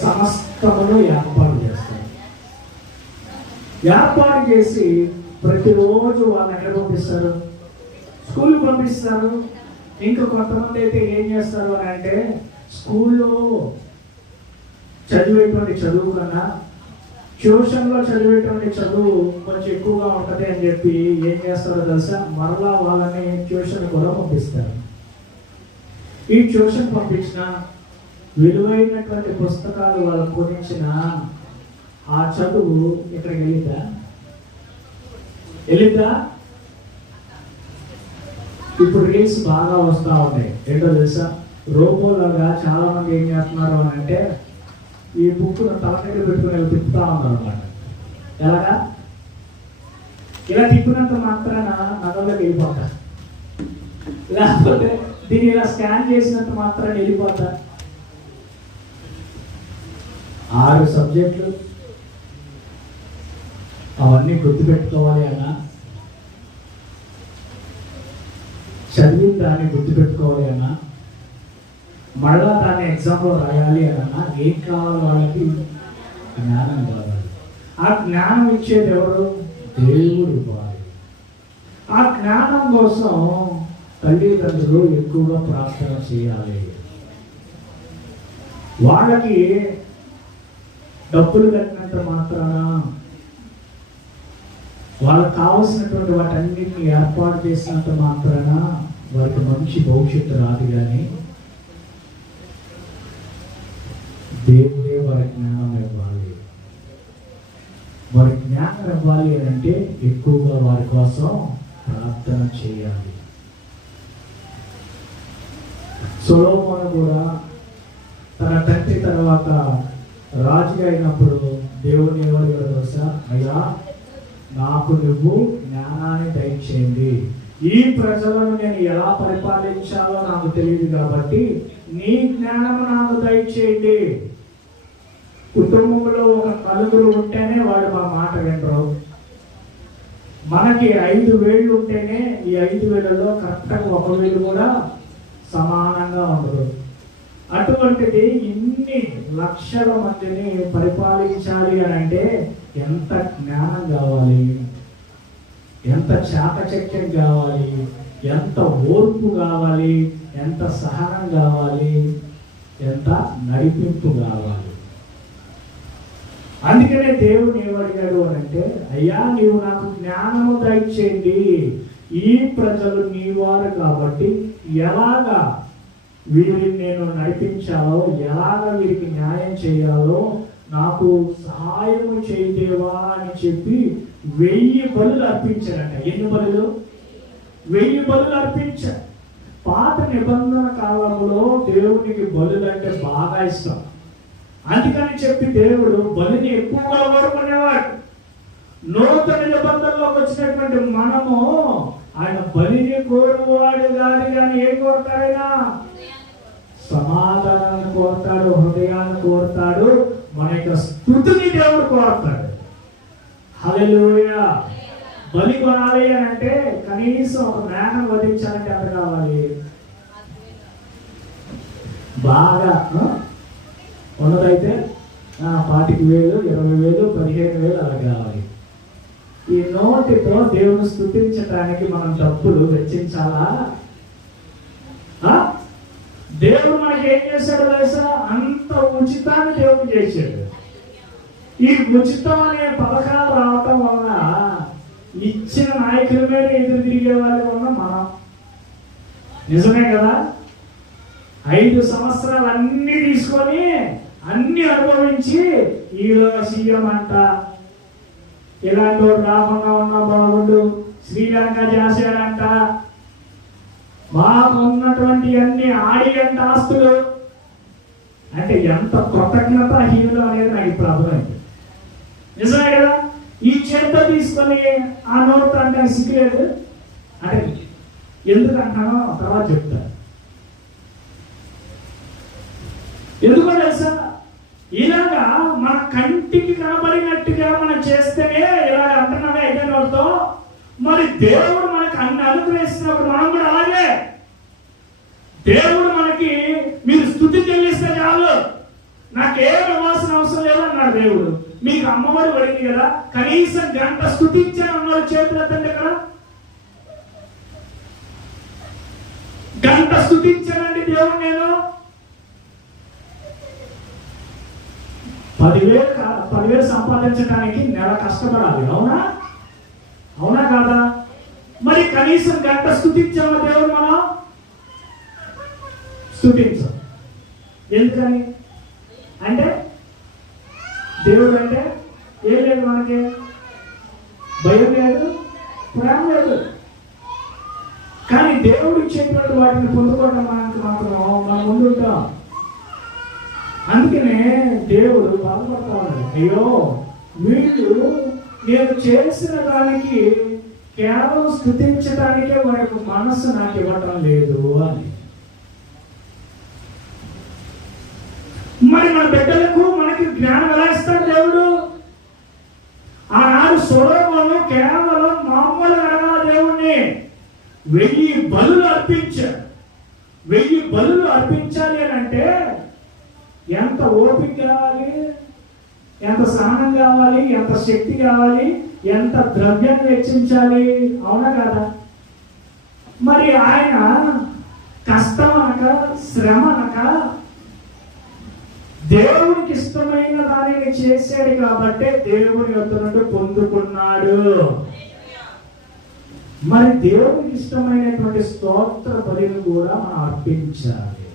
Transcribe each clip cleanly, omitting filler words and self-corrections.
సమస్తమును ఏర్పాటు చేస్తారు. ఏర్పాటు చేసి ప్రతిరోజు వాళ్ళని ఎక్కడ పంపిస్తారు? స్కూల్కి పంపిస్తారు. ఇంకా కొంతమంది అయితే ఏం చేస్తారు అని అంటే, స్కూల్లో చదివేటువంటి చదువు కన్నా ట్యూషన్లో చదివేటువంటి చదువు కొంచెం ఎక్కువగా ఉంటుంది అని చెప్పి ఏం చేస్తారో తెలుసా, మరలా వాళ్ళని ట్యూషన్ కూడా పంపిస్తారు. ఈ ట్యూషన్ పంపించిన విలువైనటువంటి పుస్తకాలు వాళ్ళకు కొనించిన ఆ చదువు ఇక్కడికి వెళ్ళిద్దా? ఇప్పుడు రీల్స్ బాగా వస్తూ ఉన్నాయి. ఏంటో తెలుసా, రోబోలాగా చాలా మంది ఏం చేస్తున్నారు అని అంటే, ఈ బుక్ను తల దగ్గర పెట్టుకుని తిప్పుతా ఉన్నారు అనమాట. ఎలాగా? ఇలా తిప్పినంత మాత్రాన నగలోకి వెళ్ళిపోతా, లేకపోతే దీన్ని ఇలా స్కాన్ చేసినంత మాత్రాన వెళ్ళిపోతా. 6 సబ్జెక్టులు అవన్నీ గుర్తుపెట్టుకోవాలి అన్నా, చదివిన దాన్ని గుర్తుపెట్టుకోవాలి అన్నా, మళ్ళా దాన్ని ఎగ్జామ్లో రాయాలి అన్నా ఏం కావాలి? వాళ్ళకి జ్ఞానం కావాలి. ఆ జ్ఞానం ఇచ్చేది ఎవరు? దేవుడు ఇవ్వాలి. ఆ జ్ఞానం కోసం తల్లిదండ్రులు ఎక్కువగా ప్రార్థన చేయాలి. వాళ్ళకి డబ్బులు కట్టినంత మాత్రాన, వాళ్ళకి కావాల్సినటువంటి వాటన్నిటిని ఏర్పాటు చేసినంత మాత్రాన వారికి మంచి భవిష్యత్తు రాదు. కానీ దేవుడే వారి జ్ఞానం ఇవ్వాలి. వారి జ్ఞానం ఇవ్వాలి అని అంటే ఎక్కువగా వారి కోసం ప్రార్థన చేయాలి. సొలొమోను కూడా తన తండ్రి తర్వాత రాజుగా అయినప్పుడు దేవుని ఎవరు తెలుసా, అయ్యా నాకు నువ్వు జ్ఞానాన్ని దయచేయండి, ఈ ప్రజలను నేను ఎలా పరిపాలించాలో నాకు తెలియదు కాబట్టి నీ జ్ఞానము నాకు దయచేయండి. కుటుంబంలో ఒక 4 ఉంటేనే వాడు మా మాట వినరు. మనకి 5 వేళ్ళు ఉంటేనే ఈ 5 వేళ్ళలో కరెక్ట్గా 1 వేలు కూడా సమానంగా ఉండదు. అటువంటిది ఇన్ని లక్షల మందిని పరిపాలించాలి అని అంటే ఎంత జ్ఞానం కావాలి, ఎంత చాకచక్యం కావాలి, ఎంత ఓర్పు కావాలి, ఎంత సహనం కావాలి, ఎంత నడిపింపు కావాలి. అందుకనే దేవుడు ఏమడిగాడు అని అంటే, అయ్యా నీవు నాకు జ్ఞానము దయచేయండి, ఈ ప్రజలు నీ వారు కాబట్టి ఎలాగా వీరిని నేను నడిపించాలో, ఎలాగా వీరికి న్యాయం చేయాలో నాకు సహాయము చేయదేవా అని చెప్పి 1000 బలులు అర్పించారంట. ఎన్ని బలులు? 1000 బలులు అర్పించారు. పాత నిబంధన కాలంలో దేవునికి బలులు అంటే బాగా ఇష్టం. అందుకని చెప్పి దేవుడు బలిని ఎక్కువగా వాడుకునేవాడు. నూతన నిబంధనలోకి వచ్చినటువంటి మనము ఆయన బలిని కోరువాడు కాదు, కానీ ఏం కోరుతాడైనా? సమాధానాన్ని కోరుతాడు, హృదయాన్ని కోరుతాడు, మన యొక్క స్తుతిని దేవుడు కోరుతాడు. హల్లెలూయా. బలి కొనాలి అని అంటే కనీసం ఒక మేకను వధించాలంటే ఎంత కావాలి? బాగా ఉన్నదైతే 25,000, 20,000, 15,000 అలా కావాలి. ఈ నోటితో దేవుని స్తుతించడానికి మనం డబ్బులు వెచ్చించాలా? దేవుడు మనకి ఏం చేశాడు తెలుసా? అంత ఉచితాన్ని దేవుడు చేశాడు. ఈ ఉచితం అనే పథకాలు రావటం వల్ల ఇచ్చిన నాయకుల మీద ఎదురు తిరిగే వాళ్ళు ఉన్నాం మనం. నిజమే కదా? 5 సంవత్సరాలు అన్ని తీసుకొని అన్ని అనుభవించి ఈలో సీఎం అంట, ఇలాంటి రాకుండా ఉన్నా బాగుండు, శ్రీలంక చేశాడంట, మాకు ఉన్నటువంటి అన్ని ఆడియంట ఆస్తులు అంటే ఎంత కృతజ్ఞత హీనులు అనేది నాకు ఇప్పుడు అర్థమైంది. నిజమే కదా? ఈ చేత తీసుకొని ఆ నోట్ అంటే సిగ్గులేదు అంటే ఎందుకు అంటానో తర్వాత చెప్తాను. ఎందుకో తెలుసా? ఇలాగా మన కంటికి కనబడినట్టుగా మనం చేస్తేనే ఇలా అంటున్నామే అయితే నోటితో, మరి దేవుడు మనకు అన్ని అనుగ్రహిస్తున్నప్పుడు మనం కూడా అలాగే దేవుడు మనకి మీరు స్తుతి చెల్లిస్తే చాలు, నాకేం ఇవ్వాల్సిన అవసరం లేదన్నాడు దేవుడు. మీకు అమ్మఒడి పడింది కదా, కనీసం గంట స్తుతించాను అన్నాడు. చేతులు ఎత్తండి కదా, గంట స్తుతించానండి దేవుడు. నేను 10,000 సంపాదించడానికి నెల కష్టపడాలి. అవునా? అవునా కాదా? మరి కనీసం గంట స్తుతించామా దేవుడు? మనం స్తుతించాం. ఎందుకని అంటే దేవుడు అంటే ఏం లేదు, మనకి భయం లేదు, ప్రేమ లేదు. కానీ దేవుడు ఇచ్చేటువంటి వాటిని పొందుకోవడం మనకి మాత్రం మనం ముందుంటాం. అందుకనే దేవుడు బాధపడతా ఉన్నాడు. అయ్యో వీళ్ళు నేను చేసిన దానికి కేవలం స్తుతించడానికే వారికి మనస్సు నాకు ఇవ్వటం లేదు అని. మరి మన బిడ్డలకు మనకి జ్ఞానం ఎలా ఇస్తాడు దేవుడు? ఆనాడు సొలొమోను కేవలం మామూలు అడగాల దేవుణ్ణి 1000 బలులు అర్పించాడు. 1000 బలులు అర్పించాలి అని అంటే ఎంత ఓపిక కావాలి, ఎంత సహనం కావాలి, ఎంత శక్తి కావాలి, ఎంత ద్రవ్యం వెచ్చించాలి. అవునా కదా? మరి ఆయన కష్టం అనక, శ్రమ అనక దేవునికి ఇష్టమైన దానిని చేశాడు కాబట్టి దేవుని యొద్ద నుండి పొందుకున్నాడు. మరి దేవునికి ఇష్టమైనటువంటి స్తోత్ర బలిని కూడా మనం అర్పించాలి.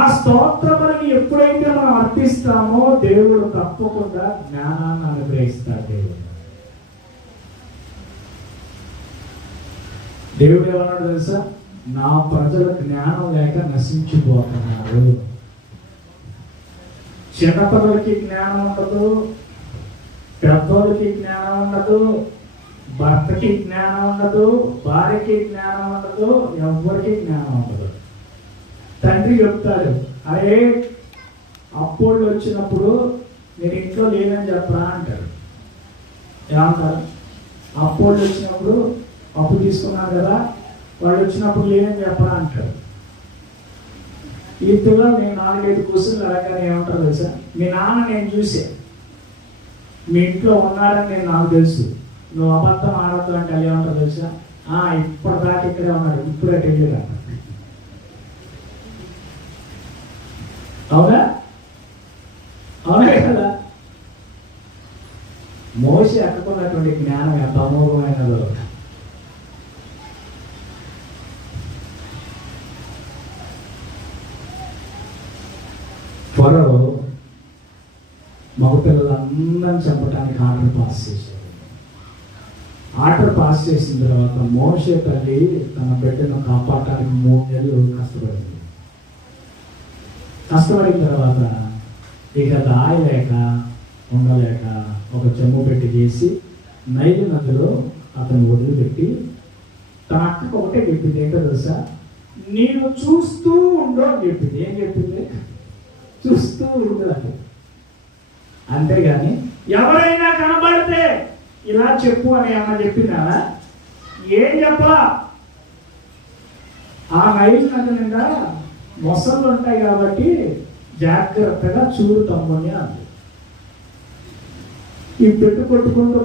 ఆ స్తోత్ర బలిని ఎప్పుడైతే మనం అర్పిస్తామో దేవుడు తప్పకుండా జ్ఞానాన్ని అనుగ్రహిస్తాడు. దేవుడు ఏమన్నాడు తెలుసా? నా ప్రజల జ్ఞానం లేక నశించిపోతున్నారు. చిన్నపిల్లలకి జ్ఞానం ఉండదు, పెద్దోళ్ళకి జ్ఞానం ఉండదు, భర్తకి జ్ఞానం ఉండదు, భార్యకి జ్ఞానం ఉండదు, ఎవరికి జ్ఞానం ఉండదు. తండ్రి చెప్తాడు, అరే అప్పుడు వచ్చినప్పుడు నేను ఇంట్లో లేనని చెప్పరా అంటాడు. ఏమంటారు? అప్పుడు వచ్చినప్పుడు అప్పు తీసుకున్నాను కదా, వాళ్ళు వచ్చినప్పుడు లేనని చెప్పరా అంటాడు. ఈ పిల్లలు నేను 4-5 క్వశ్చన్లు అడగానే ఏమంటారు తెలుసా? మీ నాన్న నేను చూసే, మీ ఇంట్లో ఉన్నాడని నేను నాకు తెలుసు, నువ్వు అబద్ధం ఆడద్దు అంటే అది ఏమంటారు తెలుసా? ఇప్పటిదాకా ఇక్కడే ఉన్నాడు, ఇప్పుడే తెలియదు. అవునా? అవునా కదా? మోషే అక్కకున్నటువంటి జ్ఞానం ఎంత అమోఘమైనదో. ఫరో మగపిల్లలందరినీ చంపడానికి ఆర్డర్ పాస్ చేశాడు. ఆర్డర్ పాస్ చేసిన తర్వాత మోషే తల్లి తన బిడ్డను కాపాడటానికి 3 నెలలు కష్టపడింది. కష్టపడిన తర్వాత ఇక దాయలేక ఉండలేక ఒక చెమ్ము పెట్టి చేసి నైలు నదిలో అతను వదిలిపెట్టి తన అక్కకు ఒకటే చెప్పింది. ఏంటో తెలుసా? నేను చూస్తూ ఉండు అని చెప్పింది. ఏం చెప్పింది? చూస్తూ ఉండాలి. అంతేగాని ఎవరైనా కనబడితే ఇలా చెప్పు అని ఏమన్నా చెప్పిందా? ఏం చెప్పా? ఆ నైల్ నది నిండా మొసళ్ళు ఉంటాయి కాబట్టి జాగ్రత్తగా చూడు తమ్ముని అంది. ఈ పెట్టు కొట్టుకుంటూ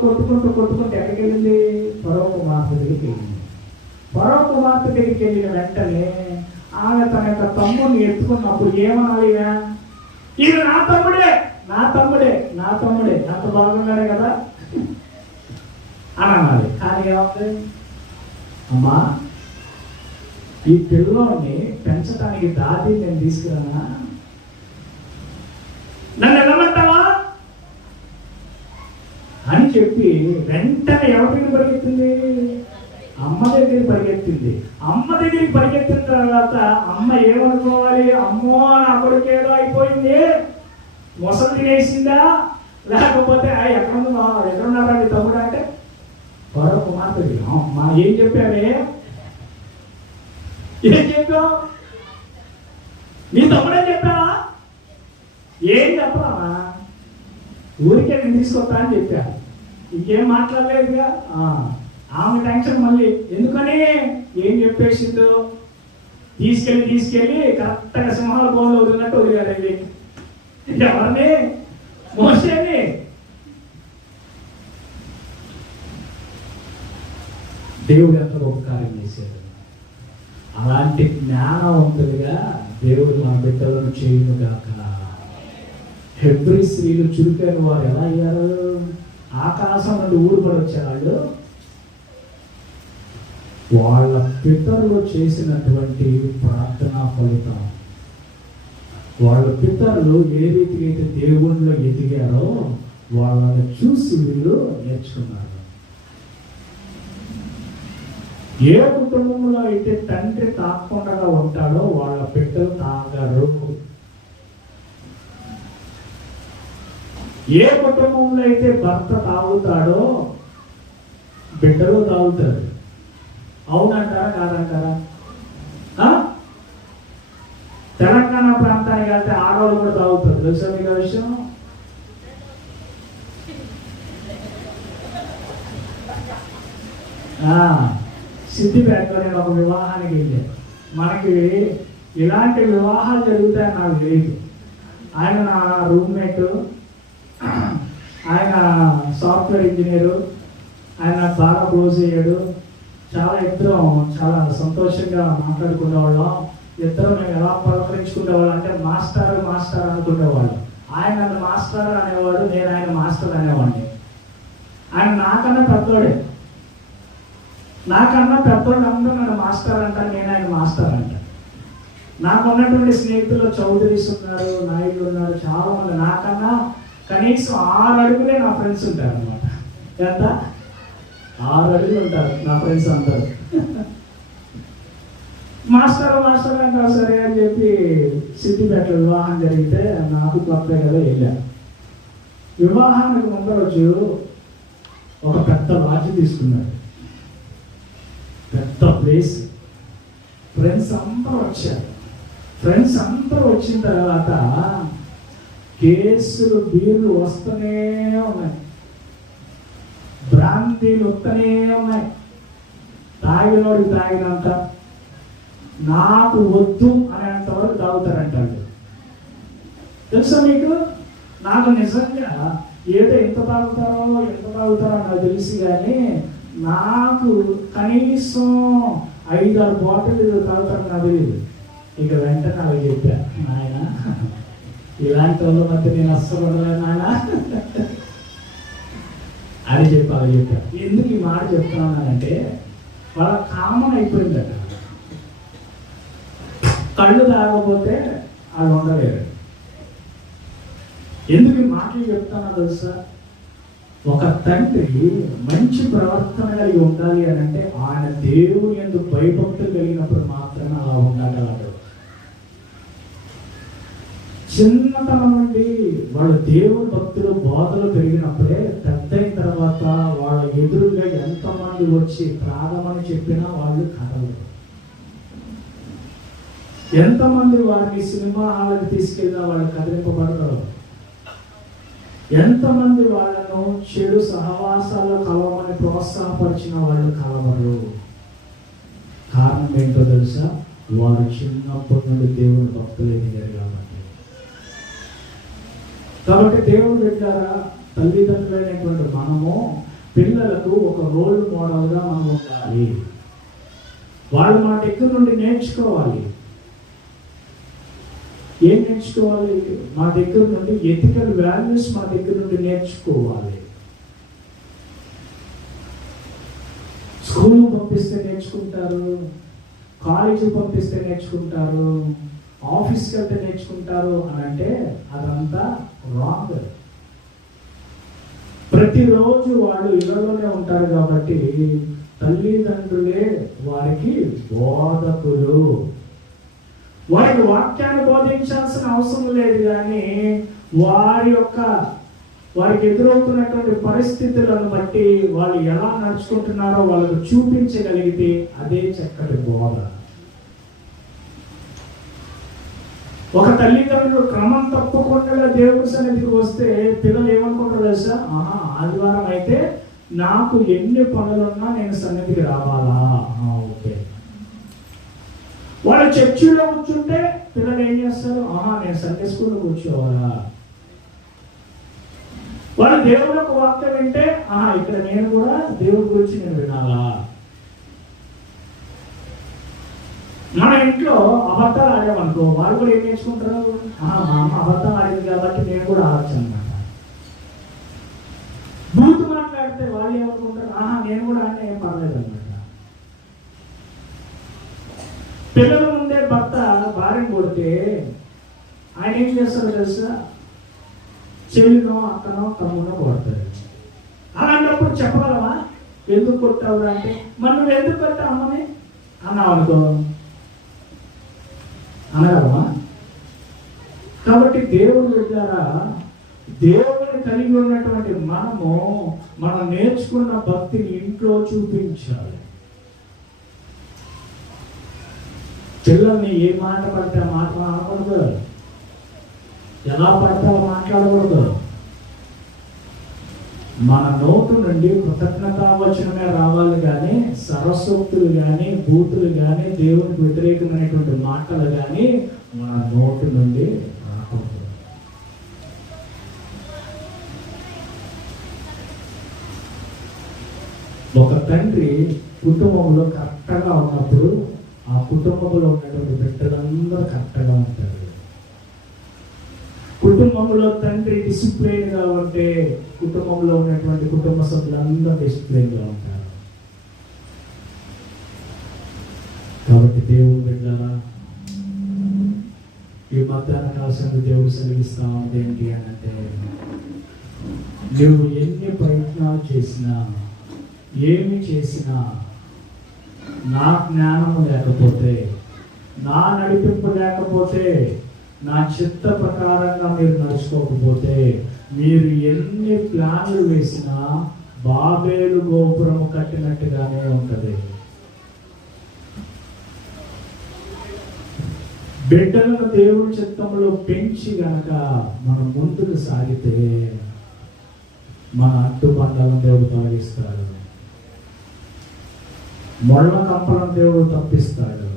ఎక్కడికి వెళ్ళింది? ఫరో కుమార్తె దగ్గరికి వెళ్ళింది. ఫరో కుమార్తె దగ్గరికి వెళ్ళిన వెంటనే ఆమె తన యొక్క తమ్ముడిని ఎత్తుకున్నప్పుడు ఏమనాలి? ఇది నా తమ్ముడే, నా తమ్ముడే, నా తమ్ముడే, అంత బాగున్నాడే కదా అని అనాలి. కానీ ఏమవుతుంది? అమ్మా, ఈ పిల్లోని పెంచడానికి దాది నేను తీసుకురానా? నన్ను వెళ్ళమంటావా అని చెప్పి వెంటనే ఎవరికి పరిగెత్తింది? అమ్మ దగ్గరికి పరిగెత్తింది. అమ్మ దగ్గరికి పరిగెత్తిన తర్వాత అమ్మ ఏమనుకోవాలి? అమ్మో నా కొడుకు ఏదో అయిపోయింది, మొసలు తినేసిందా, లేకపోతే ఎక్కడున్నారా మీ తమ్ముడు అంటే ఫరో కుమార్తె అమ్మా ఏం చెప్పావే? ఏం చెప్పావు? నీ తమ్ముడే చెప్పావా? ఏం చెప్పావా? ఊరికే నేను తీసుకొస్తా అని చెప్పాను, ఇంకేం మాట్లాడలేదుగా. ఆమె టెన్షన్ మళ్ళీ ఎందుకని ఏం చెప్పేసిందో తీసుకెళ్ళి కరెక్ట్గా సింహాల బోన్లో వదిలినట్టు వదిలేరు. ఎవరిని? మోషేని. దేవుడు ఎంత గొప్ప కార్యం చేశాడు. అలాంటి జ్ఞానవంతులుగా దేవుడు మన బిడ్డలను చేయునుగాక. హెబ్రీ స్త్రీలు చురుకైన వారు ఎలా అయ్యారు? ఆకాశం నుండి ఊడిపడి వచ్చారు. వాళ్ళ పితరులు చేసినటువంటి ప్రార్థనా ఫలితం. వాళ్ళ పితరులు ఏ రీతిగా అయితే దేవుళ్ళలో ఎదిగారో వాళ్ళని చూసి వీళ్ళు నేర్చుకున్నారు. ఏ కుటుంబంలో అయితే తండ్రి తాగకుండా ఉంటాడో వాళ్ళ బిడ్డలు తాగరు. ఏ కుటుంబంలో అయితే భర్త తాగుతాడో బిడ్డలు తాగుతారు. అవునంటారా కాదంటారా? తెలంగాణ ప్రాంతానికి వెళ్తే ఆడవాళ్ళు కూడా తాగుతారు. తెలుసా మీకు ఆ విషయం? సిద్దిపేటలో నేను ఒక వివాహానికి వెళ్ళాను. మనకి ఇలాంటి వివాహాలు జరుగుతాయని నాకు తెలియదు. ఆయన నా రూమ్మేట్, ఆయన సాఫ్ట్వేర్ ఇంజనీరు, ఆయన నాకు బాగా క్లోజ్ అయ్యాడు. ఇద్దరం చాలా సంతోషంగా మాట్లాడుకునేవాళ్ళం. ఇద్దరు మేము ఎలా పలకరించుకునేవాళ్ళం అంటే మాస్టర్ అనుకునేవాళ్ళం. ఆయన నన్ను మాస్టర్ అనేవాడు, నేను ఆయన మాస్టర్ అనేవాడిని. ఆయన నాకన్నా పెద్దోడే, అందరూ నన్ను మాస్టర్ అంటారు, నేను ఆయన మాస్టర్ అంట. నాకు ఉన్నటువంటి స్నేహితులు చౌదరీస్ ఉన్నారు, నాయుడు ఉన్నారు, చాలా మంది. నాకన్నా కనీసం 6 అడుగులే నా ఫ్రెండ్స్ ఉంటారు అనమాట. ఎంత? 6 అడుగులు ఉంటారు నా ఫ్రెండ్స్ అందరు. మాస్టర్ అంటారు. సరే అని చెప్పి సిద్దిపేటలో వివాహం జరిగితే నాకు కొత్త కదా వెళ్ళాను. వివాహానికి ముందు రోజు ఒక పెద్ద లాడ్జి తీసుకున్నాడు, పెద్ద ప్లేస్. ఫ్రెండ్స్ అందరూ వచ్చారు. ఫ్రెండ్స్ అందరూ వచ్చిన తర్వాత కేసులు బీర్లు వస్తూనే ఉన్నాయి, భ్రాంతిలు వస్తూనే ఉన్నాయి. తాగినోడికి తాగినంత, నాకు వద్దు అనేంత వరకు తాగుతారంటాడు. తెలుసా మీకు? నాకు నిజంగా ఏదో ఎంత తాగుతారో నాకు తెలిసి, కానీ నాకు కనీసం 5-6 బాటిల్ తాగుతారని నాకు తెలియదు. ఇక వెంటనే అవి చెప్పా, నాయన ఇలాంటి వాళ్ళ మధ్య నేను అస్సలు ఉండలేను నాయన అని చెప్పి చెప్పా. ఎందుకు ఈ మాట చెప్తున్నానంటే వాళ్ళ కామన్ అయిపోయిందట. కళ్ళు తాగకపోతే వాళ్ళు ఉండలేరు. ఎందుకు ఈ మాటలు చెప్తానో తెలుసా? ఒక తండ్రి మంచి ప్రవర్తన కలిగి ఉండాలి అని అంటే ఆయన దేవుని యందు భయభక్తులు కలిగినప్పుడు మాత్రమే అలా ఉండగలడు. చిన్నతనం నుండి వాళ్ళు దేవుని భక్తులు బోధలు పెరిగినప్పుడే పెద్ద అయిన తర్వాత వాళ్ళ ఎదురుగా ఎంతమంది వచ్చి ప్రాగమని చెప్పినా వాళ్ళు కదలరు. ఎంతమంది వారిని సినిమా హాల్కి తీసుకెళ్ళినా వాళ్ళు కదిలింపబడతారు. ఎంతమంది వాళ్ళను చెడు సహవాసాల్లో కలవమని ప్రోత్సాహపరిచిన వాళ్ళు కలవరు. కారణం ఏంటో తెలుసా? వారు చిన్నప్పటి నుండి దేవుని భక్తులు ఎదిగారు కాబట్టి దేవుడు పెట్టారా, తల్లిదండ్రులైనటువంటి మనము పిల్లలకు ఒక రోల్ మోడల్గా మనం ఉండాలి. వాళ్ళు మా దగ్గర నుండి నేర్చుకోవాలి. ఏం నేర్చుకోవాలి? మా దగ్గర నుండి ఎథికల్ వాల్యూస్ మా దగ్గర నుండి నేర్చుకోవాలి. స్కూల్ పంపిస్తే నేర్చుకుంటారు, కాలేజీ పంపిస్తే నేర్చుకుంటారు, ఆఫీస్కి వెళ్తే నేర్చుకుంటారు అని అంటే అదంతా రాంగ్. ప్రతిరోజు వాళ్ళు ఇళ్లలోనే ఉంటారు కాబట్టి తల్లిదండ్రులే వారికి బోధకులు. వారికి వాక్యాన్ని బోధించాల్సిన అవసరం లేదు, కానీ వారికి ఎదురవుతున్నటువంటి పరిస్థితులను బట్టి వాళ్ళు ఎలా నడుచుకుంటున్నారో వాళ్ళకు చూపించగలిగితే అదే చక్కటి బోధ. ఒక తల్లిదండ్రులు క్రమం తప్పకుండా దేవుడి సన్నిధికి వస్తే పిల్లలు ఏమనుకుంటారు తెలుసా? ఆదివారం అయితే నాకు ఎన్ని పనులున్నా నేను సన్నిధికి రావాలా? ఓకే. వాళ్ళు చర్చిలో కూర్చుంటే పిల్లలు ఏం చేస్తారు? నేను సండే స్కూల్లో కూర్చోవాలా? వాళ్ళు దేవుని యొక్క వాక్యం వింటే ఇక్కడ నేను కూడా దేవుడి గురించి నేను వినాలా. మన ఇంట్లో అబద్ధాలు ఆడామనుకో, వాళ్ళు కూడా ఏం నేర్చుకుంటారు, మా అమ్మ అబద్ధం ఆడింది కాబట్టి నేను కూడా ఆడచ్చు అన్నమాట. బూతు మాట్లాడితే వాళ్ళు ఏమనుకుంటారు, నేను కూడా అంటే ఏం పర్లేదు అన్నమాట. పిల్లల ముందే భర్త భార్యను కొడితే ఆయన ఏం చేస్తారో తెలుసా, చెల్లినో అక్కనో తమ్మునో కొడతారు. అలాంటప్పుడు చెప్పగలవా ఎందుకు కొట్టావు అంటే, మరి నువ్వు ఎందుకు కొట్టావు అమ్మని అన్నావు అనుకో, అనగలవా? కాబట్టి దేవుడు ద్వారా దేవుని కలిగి ఉన్నటువంటి మనం నేర్చుకున్న భక్తిని ఇంట్లో చూపించాలి. పిల్లల్ని ఏ మాట పడితే ఆ మాట అనకూడదు, ఎలా పడితే మాట్లాడకూడదు. మన నోటు నుండి కృతజ్ఞతావచనమే రావాలి కానీ సరస్వక్తులు కానీ బూతులు కానీ దేవునికి వ్యతిరేకమైనటువంటి మాటలు కానీ మన నోటు నుండి రాకూడదు. ఒక తండ్రి కుటుంబంలో కరెక్ట్గా ఉన్నప్పుడు ఆ కుటుంబంలో ఉన్నటువంటి బిడ్డలందరూ కరెక్ట్గా ఉంటారు. కుటుంబంలో తండ్రి డిసిప్లైన్ గా ఉంటే కుటుంబంలో ఉన్నటువంటి కుటుంబ సభ్యులందరూ డిసిప్లైన్ గా ఉంటారు. కాబట్టి దేవుడు బిడ్డలారా, ఈ మధ్యాహ్న కాలంలో దేవుడు సెలవిస్తా ఉంది ఏంటి అని అంటే, నువ్వు ఎన్ని ప్రయత్నాలు చేసినా ఏమి చేసినా నా జ్ఞానము లేకపోతే, నా నడిపింపు లేకపోతే, నా చిత్త ప్రకారంగా మీరు నడుచుకోకపోతే, మీరు ఎన్ని ప్లాన్లు వేసినా బాబేలు గోపురము కట్టినట్టుగానే ఉంటది. బిడ్డలను దేవుడి చిత్తంలో పెంచి గనక మనం ముందుకు సాగితే మన అడ్డుబండలను దేవుడు తొలగిస్తాడు, మొళ్ళ కంపలను దేవుడు తప్పిస్తాడు,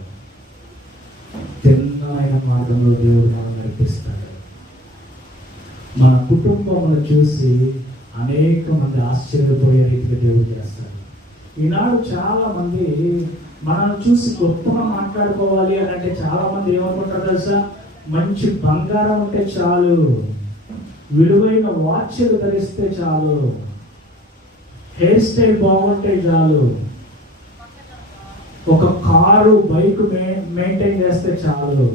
తిన్నమైన మార్గంలో దేవుడు మనం నడిపిస్తాడు. మన కుటుంబంలో చూసి అనేక మంది ఆశ్చర్యపోయే రీతిగా దేవుడు చేస్తాడు. ఈనాడు చాలా మంది మనల్ని చూసి గొప్పగా మాట్లాడుకోవాలి అని అంటే చాలా మంది ఏమనుకుంటారు తెలుసా, మంచి బంగారం ఉంటే చాలు, విలువైన వాచ్లు ధరిస్తే చాలు, హెయిర్ స్టైల్ బాగుంటే చాలు, ఒక కారు బైక్ మెయింటైన్ చేస్తే చాలు,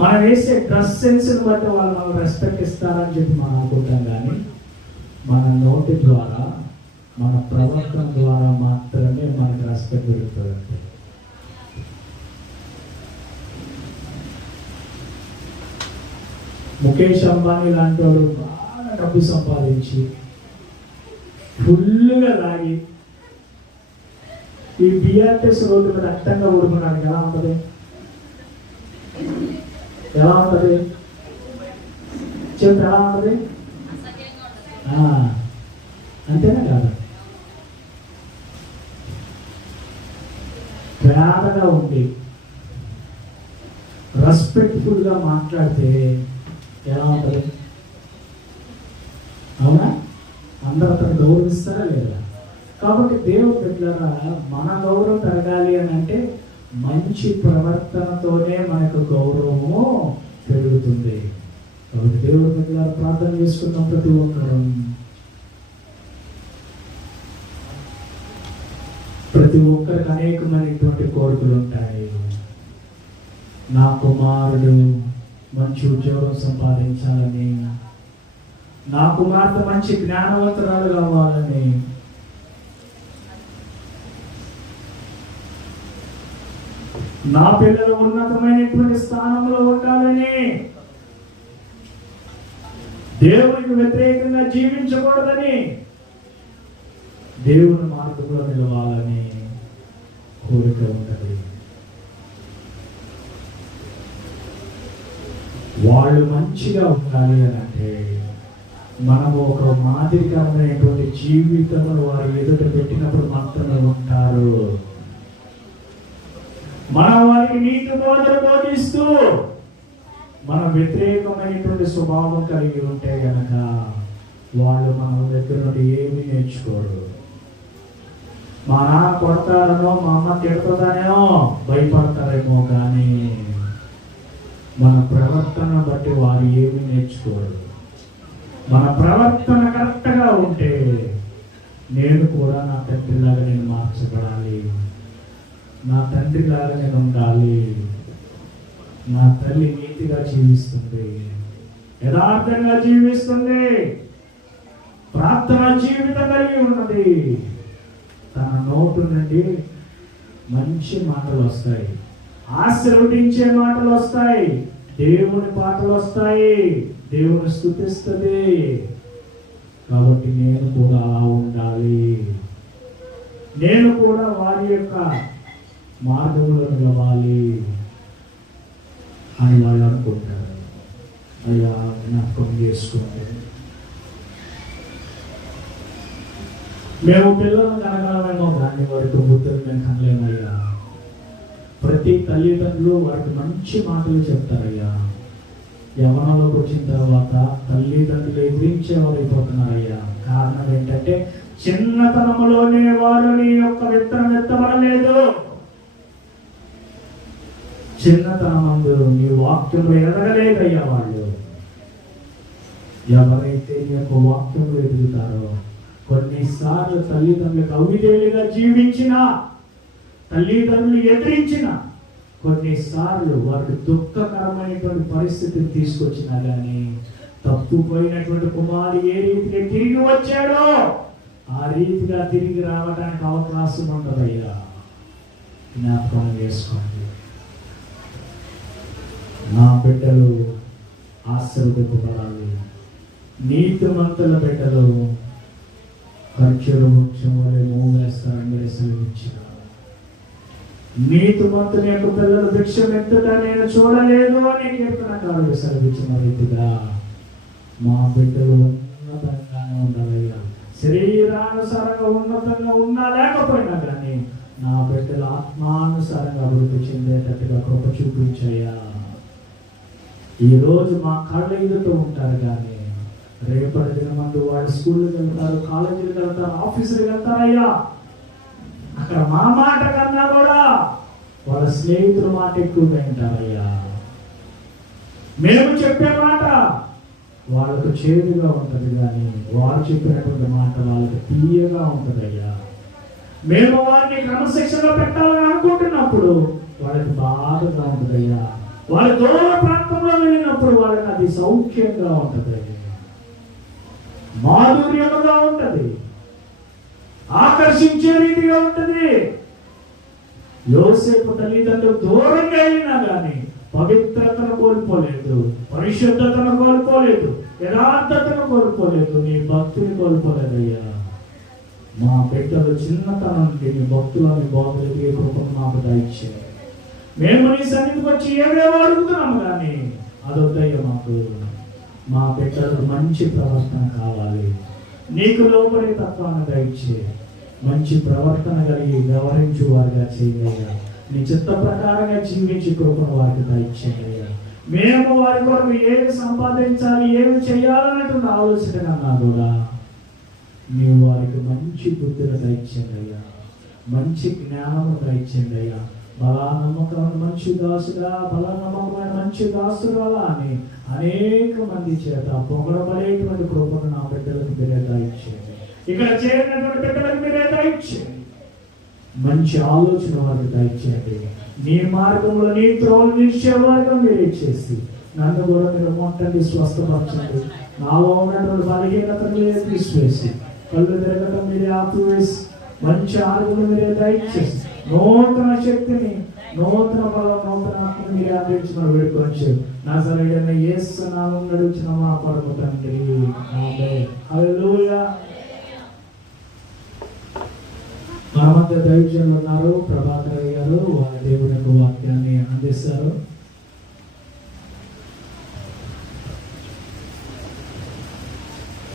మనం వేసే డ్రెస్ సెన్స్ బట్టి వాళ్ళు మనం రెస్పెక్ట్ ఇస్తారని చెప్పి మనం అనుకుంటాం. కానీ మన నోటి ద్వారా, మన ప్రవర్తన ద్వారా మాత్రమే మనకి రెస్పెక్ట్ దొరుకుతుంది. ముఖేష్ అంబానీ లాంటి వాడు బాగా డబ్బు సంపాదించి ఫుల్గా తాగి ఈ బిఆర్టీఎస్ రోడ్డు మీద అట్టంగా ఊరుకున్నాడు. ఎలా ఉంటుంది, ఎలా ఉంటుంది చెప్పు, ఎలా ఉంటుంది? అంతేనా కాదు? పేదగా ఉండి రెస్పెక్ట్ఫుల్గా మాట్లాడితే ఎలా ఉంటుంది? అవునా? అందరూ అతను గౌరవిస్తారా లేదా? కాబట్టి దేవుడు బిడ్డలారా, మన గౌరవం పెరగాలి అని అంటే మంచి ప్రవర్తనతోనే మనకు గౌరవము పెరుగుతుంది. కాబట్టి దేవుడు బిడ్డలారా, ప్రార్థన చేసుకున్న ప్రతి ఒక్కరికి అనేకమైనటువంటి కోరికలు ఉంటాయి. నా కుమారుడు మంచి ఉద్యోగం సంపాదించాలని, నా కుమార్తె మంచి జ్ఞానవంతురాలు కావాలని, నా పిల్లలు ఉన్నతమైనటువంటి స్థానంలో ఉండాలని, దేవునికి వ్యతిరేకంగా జీవించకూడదని, దేవుని మార్గంలో నిలవాలని కోరిక ఉంటుంది. వాళ్ళు మంచిగా ఉండాలి అని అంటే మనము ఒక మాదిరికరమైనటువంటి జీవితంలో వారు ఎదుట పెట్టినప్పుడు మాత్రమే ఉంటారు. మనం వారికి నీతి బోధన బోధిస్తూ మన వ్యతిరేకమైనటువంటి స్వభావం కలిగి ఉంటే గనక వాళ్ళు మన దగ్గర నుండి ఏమీ నేర్చుకోరు. మా నాన్న కొడతారనో మా అమ్మ తిడతారనో భయపడతారేమో, కానీ మన ప్రవర్తన బట్టి వారు ఏమీ నేర్చుకోరు. మన ప్రవర్తన కరెక్ట్గా ఉంటే నేను కూడా నా తండ్రిలాగా నేను మార్చబడాలి, నా తండ్రిలాగా నేను ఉండాలి. నా తల్లి నీతిగా జీవిస్తుంది, యథార్థంగా జీవిస్తుంది, ప్రార్థన జీవితం కలిగి ఉన్నది. తన నోటు నుండి మంచి మాటలు వస్తాయి, ఆశీర్వదించే మాటలు వస్తాయి, దేవుని పాటలు వస్తాయి, దేవుని స్తుతిస్తుంది. కాబట్టి నేను కూడా అలా ఉండాలి, నేను కూడా వారి యొక్క మార్గంలో నిలవాలి అని వాళ్ళు అనుకుంటారు. అయ్యా జ్ఞాపకం చేసుకోండి. మేము పిల్లలను కనగలమేమో కానీ వారికి బుద్ధులు మేము కనలేమయ్యా. ప్రతి తల్లిదండ్రులు వారికి మంచి మాటలు చెప్తారయ్యా. యవ్వనంలోకి వచ్చిన తర్వాత తల్లిదండ్రులు ఎదిరించేవారు అయిపోతున్నారయ్యా. కారణం ఏంటంటే చిన్నతనంలోనే వారు నీ యొక్క విత్తనం ఎత్తబడలేదు. చిన్నతనమందు నీ వాక్యంలో ఎదగలేదయ్యా. వాళ్ళు ఎవరైతే నీ యొక్క వాక్యంలో ఎదుగుతారో, కొన్నిసార్లు తల్లిదండ్రులకు అవిధేయులుగా జీవించిన, తల్లిదండ్రులు ఎదిరించిన, కొన్నిసార్లు వారికి దుఃఖకరమైనటువంటి పరిస్థితిని తీసుకొచ్చినా కానీ తప్పుపోయినటువంటి కుమారుడు ఏ రీతిగా తిరిగి వచ్చాడో ఆ రీతిగా తిరిగి రావడానికి అవకాశం ఉండదయ్యా. జ్ఞాపకం చేసుకోండి. నా బిడ్డలు ఆశీర్వదింపబడాలి. నీతిమంతుల బిడ్డలు ఖర్జూర వృక్షం వలె మూవేస్తారని మీరు సెలవిచ్చారు. నీతిమంతుని యొక్క పిల్లలు భిక్షం ఎత్తుట నేను చూడలేదు అని కీర్తనకారుడు సెలవిచ్చిన రీతిగా మా బిడ్డలు ఉన్నతంగానే ఉండాలయ్యా. శరీరానుసారంగా ఉన్నతంగా ఉన్నా లేకపోయినా కానీ నా బిడ్డలు ఆత్మానుసారంగా అభివృద్ధి చెందేటట్టుగా కృప చూపించయ్యా. ఈరోజు మా కళ్ళ ఎదుట ఉంటారు, కానీ రేపటి దినమందు వాళ్ళు స్కూల్కి వెళ్తారు, కాలేజీలకు వెళ్తారు, ఆఫీసులకు వెళ్తారయ్యా. అక్కడ మా మాట కన్నా కూడా వాళ్ళ స్నేహితుల మాట ఎక్కువగా వింటారయ్యా. మేము చెప్పే మాట వాళ్ళకు చేదుగా ఉంటుంది, కానీ వారు చెప్పినటువంటి మాట వాళ్ళకి తీయగా ఉంటుందయ్యా. మేము వారిని క్రమశిక్షణలో పెట్టాలని అనుకుంటున్నప్పుడు వాళ్ళకి బాధగా ఉంటుందయ్యా. వాళ్ళ దూర ప్రాంతంలో వెళ్ళినప్పుడు వాళ్ళకి అది సౌఖ్యంగా ఉంటుంది, మాధుర్యముగా ఉంటుంది, ఆకర్షించే రీతిగా ఉంటుంది. యోసేపు తల్లిదండ్రులు దూరంగా వెళ్ళినా కానీ పవిత్రతను కోల్పోలేదు, పరిశుద్ధతను కోల్పోలేదు, యథార్థతను కోల్పోలేదు, నీ భక్తిని కోల్పోలేదయ్యా. మా బిడ్డలు చిన్నతనం నుండి నీ భక్తులని బాగులకి కృపను మాకు దయచేయాలి. మేము నీ సన్నిధికి వచ్చి ఏవేవో అడుగుతున్నాము, కానీ అదొద్దయ్యా. మాకు మా బిడ్డలకు మంచి ప్రవర్తన కావాలి. నీకు లోబడి తత్వాన్ని దయచే, మంచి ప్రవర్తన కలిగి వ్యవహరించు వారిగా చేయగలయ్యా. నీ చిత్త ప్రకారంగా జీవించి కృపను వారికి దయచేయగలయ్యా. మేము వారి కొరకు ఏమి సంపాదించాలి, ఏమి చేయాలన్నటువంటి ఆలోచన కన్నా కూడా నీవు వారికి మంచి బుద్ధిని దయచేయండియ్యా, మంచి జ్ఞానము దయచేయండియ్యా. బలా నమ్మకమైన మంచి దాసుగా, బలా నమ్మకమైన మంచి దాసుగా అని అనేక మంది చేత పొగడబడేటువంటి కృపను నా బిడ్డలకు మీరే దయచేయండి. ఇక్కడ చేరినటువంటి బిడ్డలకు మీరే దయచేయండి. మంచి ఆలోచన వారికి దయచేయండి. నీ మార్గంలో నీ త్రోవలు నిలిచే వారిగా మీరే చేసి నన్ను కూడా మీరు మొట్టని స్వస్థపరచండి. నాలో ఉన్నటువంటి బలహీనతను మీరే తీసివేసి, కళ్ళు తిరగటం మీరే ఆపివేసి, మంచి ఆరోగ్యం మీరే దయచేసి, నూతన శక్తిని, నూతన బలం, నూతన ఆత్మని మీరే అందించిన వేడుకొచ్చు. నజరేయుడైన యేసు నామమున నడుచున్న మా పరమ తండ్రి, ఆమేన్. హల్లెలూయా. మన మధ్య దైవజనులు ఉన్నారు, ప్రభాకర్ గారు. వారి దేవుని యొక్క వాక్యాన్ని అందిస్తారు.